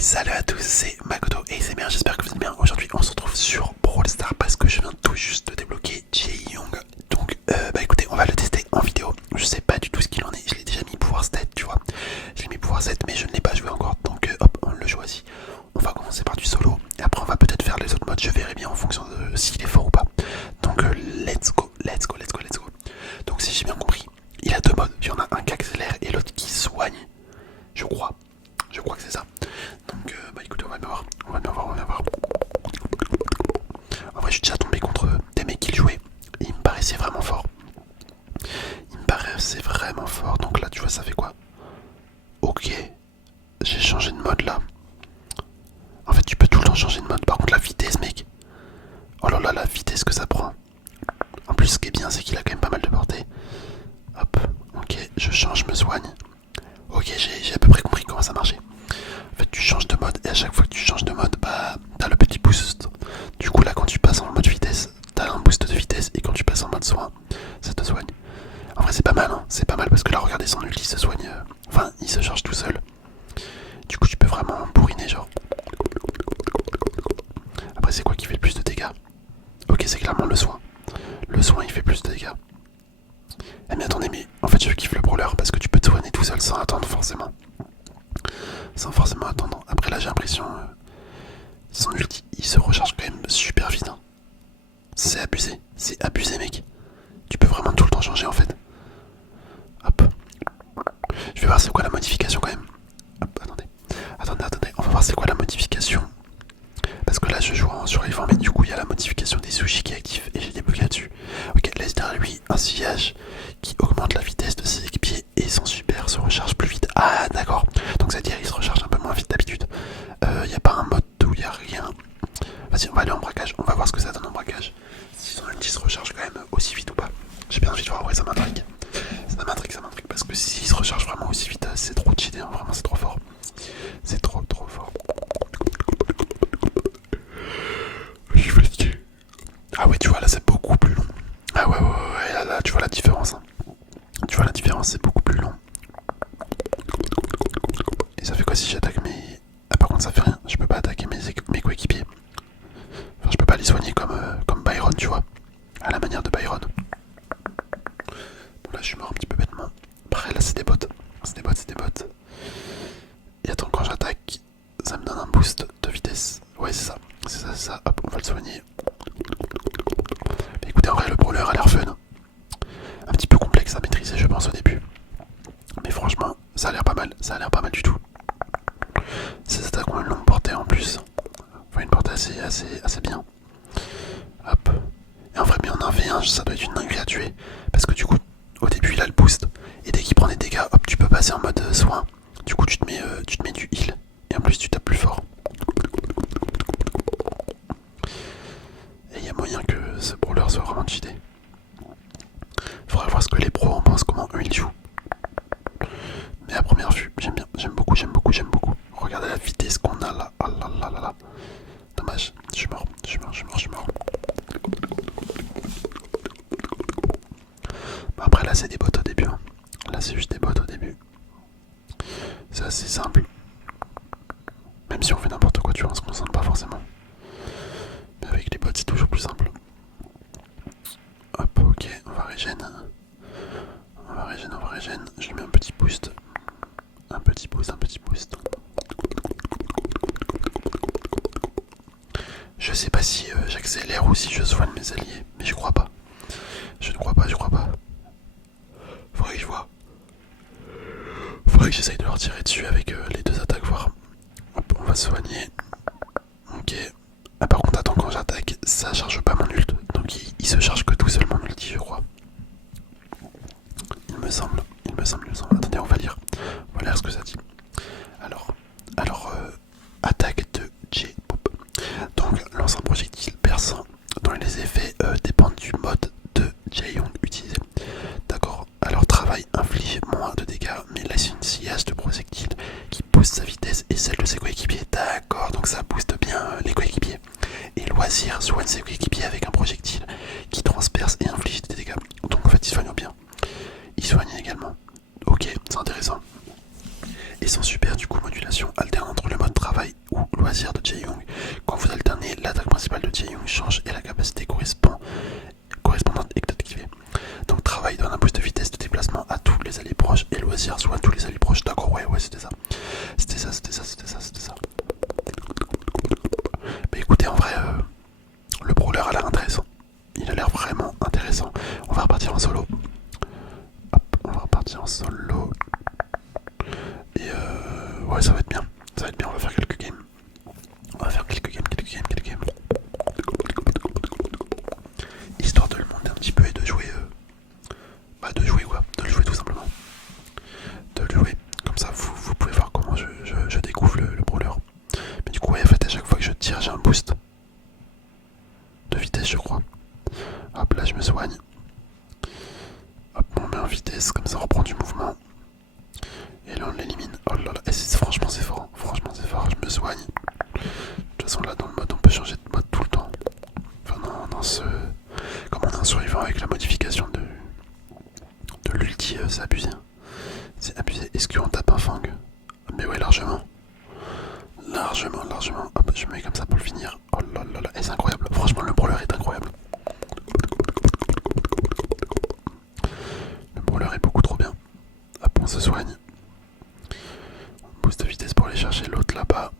Salut à tous, c'est Makoto et c'est bien, j'espère que vous allez bien. Aujourd'hui on se retrouve sur Brawl Stars parce que je viens tout juste de débloquer Jae-Young. Donc bah écoutez, on va le tester en vidéo. Je sais pas du tout ce qu'il en est, je l'ai déjà mis pouvoir 7, tu vois. Je l'ai mis pouvoir 7 mais je ne l'ai pas joué encore, donc hop, on le choisit. On va commencer par du solo et après on va peut-être faire les autres modes, je verrai bien en fonction de s'il est fort ou pas. Donc let's go. Donc si j'ai bien compris, il y a deux modes, il y en a un qui accélère et l'autre qui soigne. Je crois que c'est ça. Donc bah écoutez, on va bien voir. En vrai je suis déjà tombé contre des mecs qui le jouaient et il me paraissait vraiment fort. Donc là tu vois ça fait quoi? Ok, j'ai changé de mode là. En fait tu peux tout le temps changer de mode. Par contre la vitesse mec. Oh là là, la vitesse que ça prend. En plus ce qui est bien c'est qu'il a quand même pas mal de portée. Hop, ok, je change, je me soigne. Ok, j'ai à peu près compris comment ça marchait. En fait tu changes de mode et à chaque fois que tu changes de mode, bah t'as le petit boost. Du coup là quand tu passes en mode vitesse, t'as un boost de vitesse et quand tu passes en mode soin, ça te soigne. En vrai c'est pas mal, hein. C'est pas mal parce que là regardez son ulti se soigne, enfin il se charge tout seul. Du coup tu peux vraiment bourriner genre. Après c'est quoi qui fait le plus de dégâts? Ok, c'est clairement le soin. Le soin il fait plus de dégâts. Eh mais attendez, mais en fait je kiffe le brawler parce que tu peux te soigner tout seul sans attendre forcément. Sans forcément attendre. Après là j'ai l'impression son ulti il se recharge quand même super vite, hein. C'est abusé mec. Tu peux vraiment tout le temps changer en fait. Hop. Je vais voir c'est quoi la modification quand même. Hop, attendez, on va voir c'est quoi la modification. Parce que là je joue en survivant mais du coup il y a la modification des sushis qui est active et j'ai débloqué là-dessus. Ok, laisse derrière lui un sillage qui augmente la vitesse de ses équipiers et son super se recharge plus vite. Ah d'accord, donc ça veut dire qu'il se recharge un peu moins vite d'habitude. Il n'y a pas un mode où il n'y a rien. Vas-y, on va aller en braquage, on va voir ce que ça donne en braquage. Si son ulti se recharge quand même aussi vite ou pas. J'ai bien envie de voir, ouais ça m'intrigue. Ça m'intrigue parce que s'il se recharge vraiment aussi vite, c'est trop cheaté, hein. Vraiment c'est trop fort. C'est trop fort. Je suis fatigué. Ah ouais tu vois là c'est beaucoup plus long. Ah ouais là tu vois la différence, hein. Tu vois la différence, c'est beaucoup plus long. Et ça fait quoi si j'attaque mes... Ah par contre ça fait rien, je peux pas attaquer mes coéquipiers. Enfin je peux pas les soigner comme Byron tu vois. À la manière de Byron. Bon là je suis mort un petit peu bêtement. Après là c'est des bots. Et attends, quand j'attaque, ça me donne un boost de vitesse. Ouais c'est ça. Hop, on va le soigner. Mais écoutez en vrai le brawler a l'air fun. Un petit peu complexe à maîtriser je pense au début. Mais franchement ça a l'air pas mal du tout. Ces attaques ont une longue portée en plus. Enfin une portée assez bien. Hop. Et en vrai mais en 1v1 ça doit être une dinguerie à tuer. Parce que du coup au début il a le boost. Et dès qu'il prend des dégâts, hop tu peux passer en mode soin. Du coup tu te mets du heal. Et en plus tu tapes plus fort. Et il y a moyen que ce brawler soit vraiment cheaté. Faudra voir ce que les pros en pensent, comment eux ils jouent. Mais à première vue, j'aime bien, j'aime beaucoup. Regardez la vitesse qu'on a là. Oh là. Dommage, je suis mort. Bah après là c'est des bots au début, hein. Là c'est juste des bots au début. C'est assez simple. Même si on fait n'importe quoi, tu vois, on se concentre pas forcément. Mais avec les bots c'est toujours plus simple. Hop, ok, on va régène. Je lui mets un petit boost. Un petit boost. Je sais pas si j'accélère ou si je soigne mes alliés, mais je crois pas. Je ne crois pas. Faudrait que je vois. Faudrait que j'essaye de leur tirer dessus avec les deux attaques, voir. Hop, on va soigner. Ok. Ah par contre attends, quand j'attaque, ça charge pas mon ult. Donc il se charge que tout seul mon ulti je crois. Il me semble. Attendez, on va lire ce que ça dit. Alors, attaque de J-Pop. Donc, lance un projectile perçant dont les effets dépendent du mode de Jae-Young utilisé. D'accord. Alors, travail inflige moins de dégâts, mais laisse une sillage de projectiles qui booste sa vitesse et celle de ses coéquipiers. D'accord, donc ça booste bien les coéquipiers. Et loisir soigne ses coéquipiers avec un projectile qui transperce et inflige des dégâts. Donc, en fait, il soigne bien. Il soigne également. Ok, c'est intéressant. Et son super du coup modulation alterne entre le mode travail loisir de Jae-Young. Quand vous alternez, l'attaque principale de Jae-Young change et la capacité correspondante est activée. Donc travail donne un boost de vitesse de déplacement à tous les alliés proches et loisir soit à tous les alliés proches. D'accord, ouais, c'était ça. C'était ça. Mais écoutez, en vrai, le brawler a l'air intéressant. Il a l'air vraiment intéressant. On va repartir en solo. Hop, on va repartir en solo. Et ouais, ça va être bien. Ça va être bien, on va faire quelques games. Histoire de le monter un petit peu et de jouer. De jouer quoi. De le jouer tout simplement. De le jouer. Comme ça, vous pouvez voir comment je découvre le brawler. Mais du coup, ouais, en fait, à chaque fois que je tire, j'ai un boost de vitesse, je crois. Hop, là, je me soigne. Hop, on met en vitesse, comme ça, on reprend du mouvement. Et là, on l'élimine. Oh là là, et franchement, c'est fort. Franchement, c'est fort. Je me soigne. De toute façon, là, dans le mode, on peut changer de mode tout le temps. Enfin, dans ce. Comme on est un survivant avec la modification de l'ulti, c'est abusé. C'est abusé. Est-ce qu'on tape un fang? Mais ouais, largement. Largement. Hop, je me mets comme ça pour le finir. Oh là là là, et c'est incroyable. Franchement, le brawler est incroyable. Le brawler est beaucoup trop bien. Hop, on se soigne. Boost de vitesse pour aller chercher l'autre là-bas.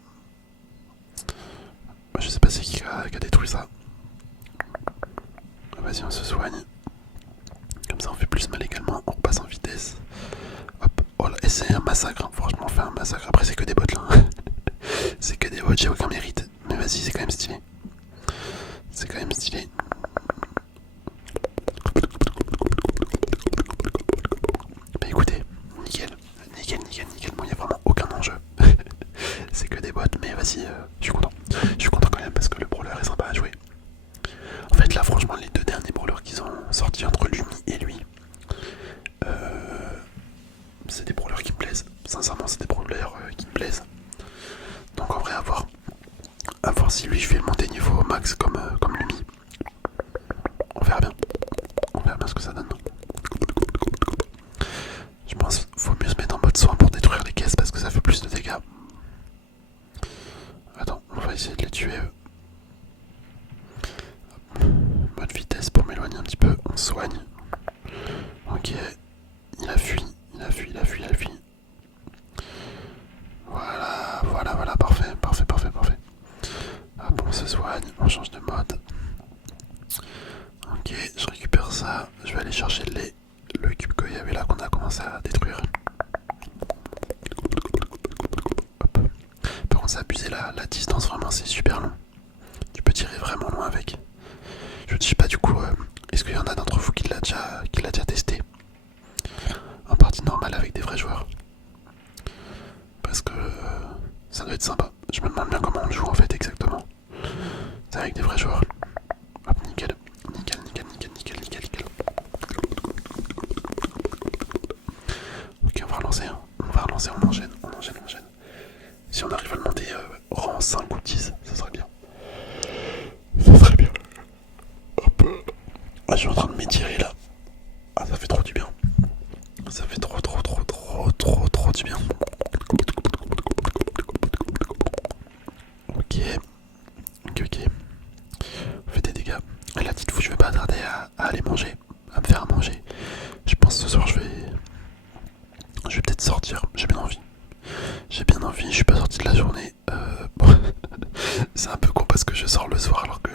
Je sais pas c'est qui a détruit ça. Vas-y, on se soigne. Comme ça, on fait plus mal également. On repasse en vitesse. Hop, oh là, et c'est un massacre. Hein. Franchement, on fait un massacre. Après, c'est que des bots là. C'est que des bots, j'ai aucun mérite. Mais vas-y, c'est quand même stylé. C'est quand même stylé. Bah écoutez, nickel. Bon, il n'y a vraiment aucun enjeu. C'est que des bots, mais vas-y, je suis content. Je suis content quand même parce que le brawler est sympa à jouer. En fait, là, franchement, les deux derniers brawlers qu'ils ont sortis entre Lumi et lui, c'est des brawlers qui me plaisent. Sincèrement, c'est des brawlers qui me plaisent. Donc, en vrai, à voir. À voir si lui, je vais monter niveau au max comme Lumi. On verra bien. On verra bien ce que ça donne. Je pense qu'il faut mieux se mettre en mode soin pour détruire les caisses parce que ça fait plus de dégâts. Attends, on va essayer de les tuer. Mode vitesse pour m'éloigner un petit peu. On soigne. Ok. Il a fui. Voilà. Parfait. Hop, on se soigne. On change de mode. Ok, je récupère ça. Je vais aller chercher le cube qu'il y avait là qu'on a commencé à détruire. Hop. Par contre, c'est abusé la distance, vraiment, c'est super long. Tu peux tirer vraiment loin avec. Je ne sais pas du coup, est-ce qu'il y en a d'entre vous qui l'a déjà testé en partie normale avec des vrais joueurs? Parce que ça doit être sympa. Je me demande bien comment on le joue en fait exactement. C'est avec des vrais joueurs. Hop, nickel. Ok, on va relancer, on enchaîne. Si on arrive à le monter rang 5 ou 10, ça serait bien. Hop. Ah, je suis en train de m'étirer là. Ah, ça fait trop du bien. Ça fait trop du bien. Ok. On fait des dégâts. Et là, dites-vous, je vais pas tarder à aller manger. À me faire manger. Je pense que ce soir, je vais peut-être sortir. J'ai bien envie. Je suis pas sorti de la journée. Bon. C'est un peu con parce que je sors le soir alors que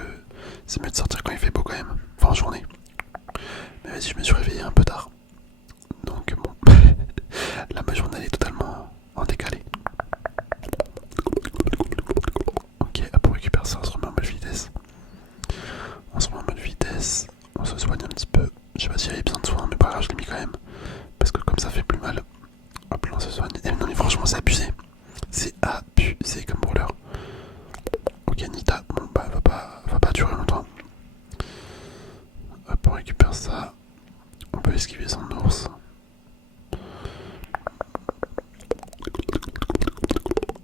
c'est mieux de sortir quand il fait beau quand même. Enfin, en journée. Mais vas-y, je me suis réveillé un peu tard. Donc bon. Là, ma journée elle est totalement en décalé. Ok, pour récupérer ça, on se remet en mode vitesse. On se soigne un petit peu. Je sais pas s'il y avait besoin de soin, mais pas grave, je l'ai mis quand même. Parce que comme ça fait plus mal. Hop là, on se soigne. Eh, non, mais franchement, c'est abusé. C'est abusé comme brawler. Ok, Nita, bon bah, va pas durer longtemps. Hop, on récupère ça. On peut esquiver son ours.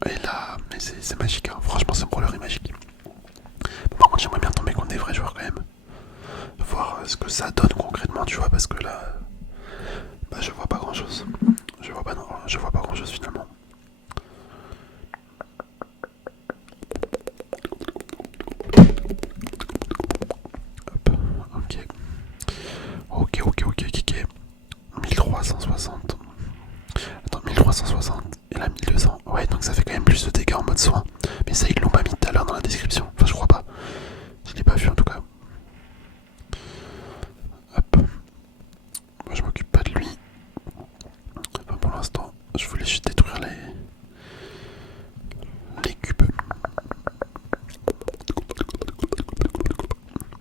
Et là, mais c'est magique, hein. Franchement, ce brawler est magique. Par contre, j'aimerais bien tomber contre des vrais joueurs quand même. Voir ce que ça donne concrètement, tu vois, parce que là, bah, je vois pas grand chose. Je vois pas grand chose finalement. soins. Mais ça, ils l'ont pas mis tout à l'heure dans la description. Enfin, je crois pas. Je l'ai pas vu en tout cas. Hop. Moi, je m'occupe pas de lui. Enfin, pour l'instant, je voulais juste détruire les cubes.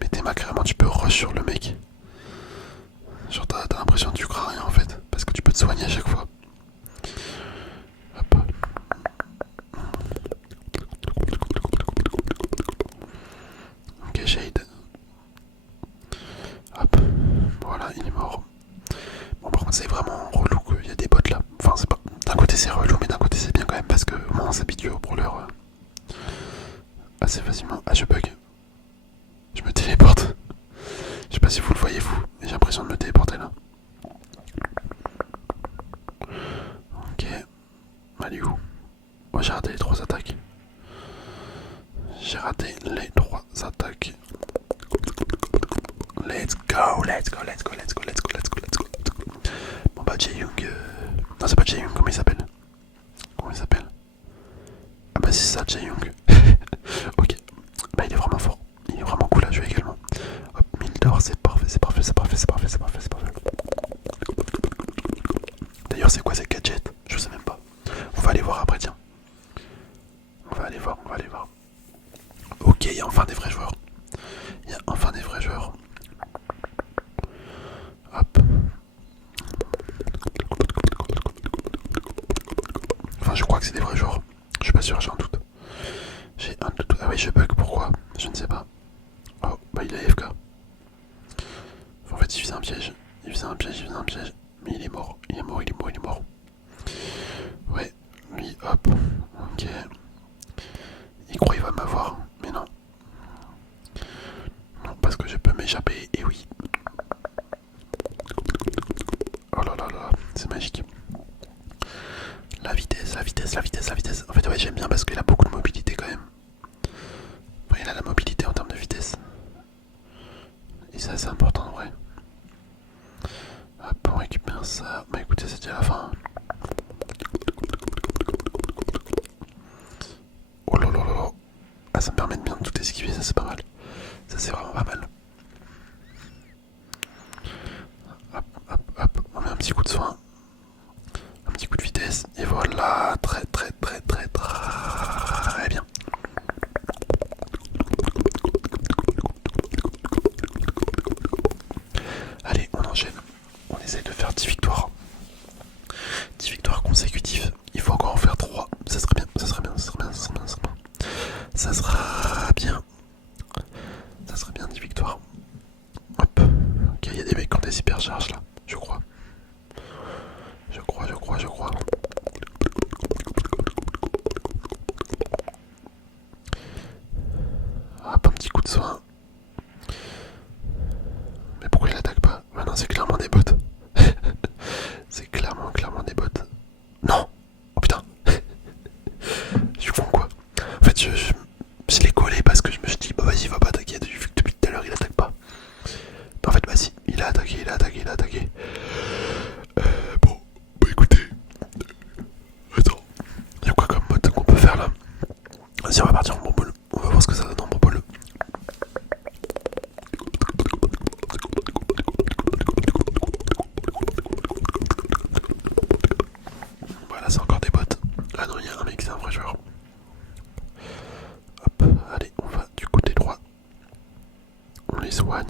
Mais Théma, carrément, tu peux rush sur le mec. Genre, t'as l'impression que tu crains rien en fait. Parce que tu peux te soigner à chaque fois. Hop. Ok, Shade. Hop. Voilà, il est mort. Bon, par contre, c'est vraiment relou qu'il y a des bots là. Enfin, c'est pas. D'un côté, c'est relou, mais d'un côté, c'est bien quand même. Parce que au moins, on s'habitue au brawler assez facilement. Ah, je bug. Je me téléporte. Je sais pas si vous le voyez, vous. Mais j'ai l'impression de me téléporter là. Ok. Elle est où? Moi, j'ai raté les 3 attaques. J'ai raté les 3 attaques. Let's go, let's go, let's go, let's go, let's go, let's go, let's go. Bon bah Jae-young... Non c'est pas Jae-young, comment il s'appelle? Comment il s'appelle? Ah bah c'est ça, Jae-young. Ok, bah il est vraiment fort. Il est vraiment cool à jouer également. Hop, 1000 d'or, c'est parfait, c'est parfait, c'est parfait, c'est parfait, c'est parfait, c'est parfait. D'ailleurs c'est quoi ces gadgets? Je sais même pas. On va aller voir après, tiens. On va aller voir, on va aller voir. Ok, il y a enfin des vrais joueurs. Il y a enfin des vrais joueurs. Hop. Enfin, je crois que c'est des vrais joueurs. Je suis pas sûr, j'ai un doute. J'ai un doute. Ah oui, je bug, pourquoi? Je ne sais pas. Oh, bah il est AFK. En fait, il faisait un piège. Il faisait un piège, il faisait un piège. Mais il est mort. Il est mort, il est mort, il est mort. Ouais, lui, hop. Ok. Il croit qu'il va m'avoir. Mais non. Non, parce que je peux m'échapper. Et oui. Oh là là là, c'est magique. La vitesse, la vitesse, la vitesse, la vitesse. En fait, ouais, j'aime bien parce qu'il a beaucoup de mobilité quand même. Enfin, il a la mobilité en termes de vitesse. Et ça, c'est important en vrai. Hop, on récupère ça. Bah écoutez, c'est déjà la fin. Oh là là là là. Ah, ça me permet de bien tout esquiver, ça c'est pas mal. Ça c'est vraiment pas mal. Hop, hop, hop. On met un petit coup de soin. Un petit coup de vitesse. Et voilà. Très très très très très bien. Allez, on enchaîne. On essaye de faire 10 victoires. 10 victoires consécutives. Il faut encore en faire 3. Ça serait bien, ça serait bien, ça serait bien, ça serait bien, ça serait bien. Ça sera bien. Ça serait bien 10 victoires. Hop. Ok, il y a des mecs qui ont des hypercharges là, je crois. Je crois, je crois, je crois. Hop, un petit coup de soin. Mais pourquoi il attaque pas? Maintenant c'est clairement des bots. C'est clairement des bots. Non. Oh putain. Je suis con quoi. En fait je l'ai collé parce que je me suis dit bah vas-y, il va pas attaquer vu que depuis tout à l'heure il attaque pas. Mais en fait bah si, il a attaqué, il a attaqué, il a attaqué. Bon, bah écoutez. Attends. Il y a quoi comme mode qu'on peut faire là? Vas-y, on va partir en bonbole. On va voir ce que ça donne en bonbole. Voilà, c'est encore des bots. Ah non, il y a un mec, c'est un vrai joueur. Hop, allez, on va du côté droit. On les soigne.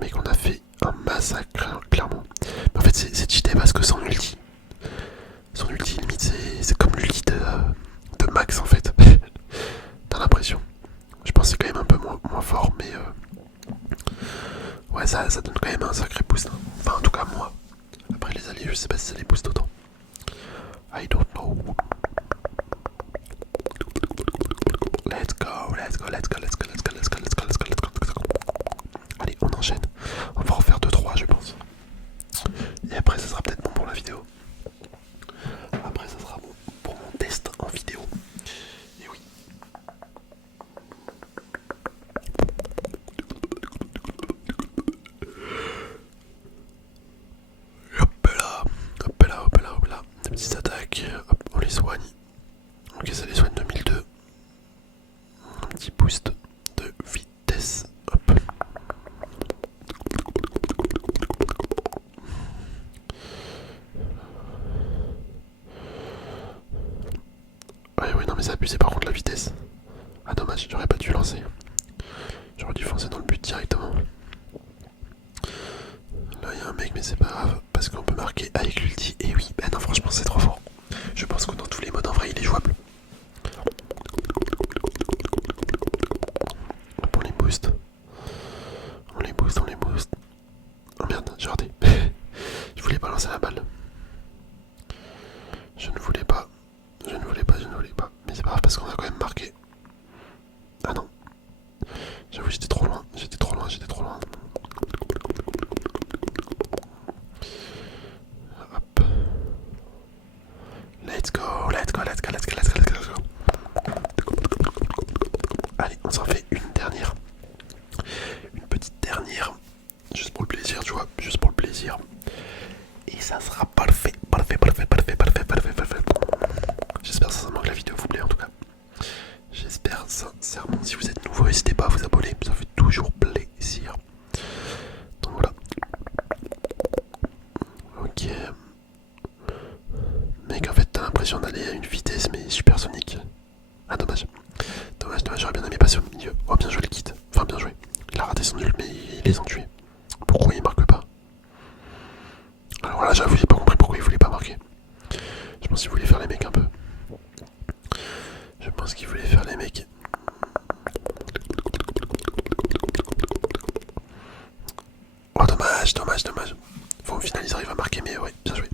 Mais qu'on a fait un massacre, clairement. Mais en fait, c'est cheaté parce que son ulti limite, c'est comme l'ulti de Max en fait. T'as l'impression. Je pense que c'est quand même un peu moins fort, mais ouais, ça donne quand même un sacré boost. Hein. Enfin, en tout cas, moi. Après, les alliés, je sais pas si ça les booste autant. I don't know. Let's go, let's go, let's go, let's go, let's go, let's go, let's go, let's go, let's go, let's go. Allez, on enchaîne. On va en faire 2-3, je pense. Et après, ça sera peut-être bon pour la vidéo. Après, ça sera bon pour mon test en vidéo. Et oui. Hop là, hop là, hop mais c'est abusé par contre la vitesse. Ah dommage, j'aurais pas dû lancer. J'aurais dû foncer dans le but directement. Là il y a un mec mais c'est pas grave parce qu'on peut marquer avec l'ulti. Et oui, ben non franchement c'est trop fort. Je pense que dans tous les modes en vrai il est jouable. Hop, on les booste. On les booste, on les booste. Oh merde, j'ai raté. Je voulais pas lancer la balle. Je ne voulais pas. Je ne voulais pas, je ne voulais pas. Mais c'est pas grave parce qu'on a quand même marqué. Ah non. J'avoue j'étais trop loin. J'étais trop loin, j'étais trop loin. Hop. Let's go, let's go, let's go, let's go, let's go, let's go. Allez, on s'en fait une dernière. Une petite dernière. Juste pour le plaisir, tu vois. Juste pour le plaisir. Et ça sera parfait, parfait, parfait, parfait, parfait, parfait, parfait. J'espère sincèrement que la vidéo vous plaît en tout cas. J'espère sincèrement. Si vous êtes nouveau, n'hésitez pas à vous abonner. Ça fait toujours plaisir. Donc voilà. Ok. Mec, en fait, t'as l'impression d'aller à une vitesse mais supersonique. Ah, dommage. Dommage, dommage, j'aurais bien aimé passer au milieu. Oh, bien joué le kit. Enfin, bien joué. Il a raté son nul, mais il les a tués. Pourquoi il marque pas? Alors là, j'avoue, j'ai pas compris pourquoi il voulait pas marquer. Je pense qu'il voulait faire les mecs un peu. Je pense qu'il voulait faire les mecs. Oh, dommage, dommage, dommage. Faut au final, ils arrivent à marquer, mais ouais, bien joué.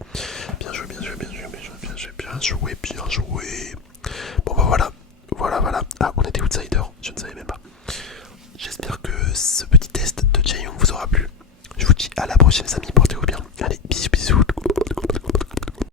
Bien joué, bien joué, bien joué, bien joué, bien joué, bien joué, bien joué. Bon, bah voilà. Voilà, voilà. Ah, on était outsider, je ne savais même pas. J'espère que ce petit test de Jaehyung vous aura plu. Je vous dis à la prochaine, les amis.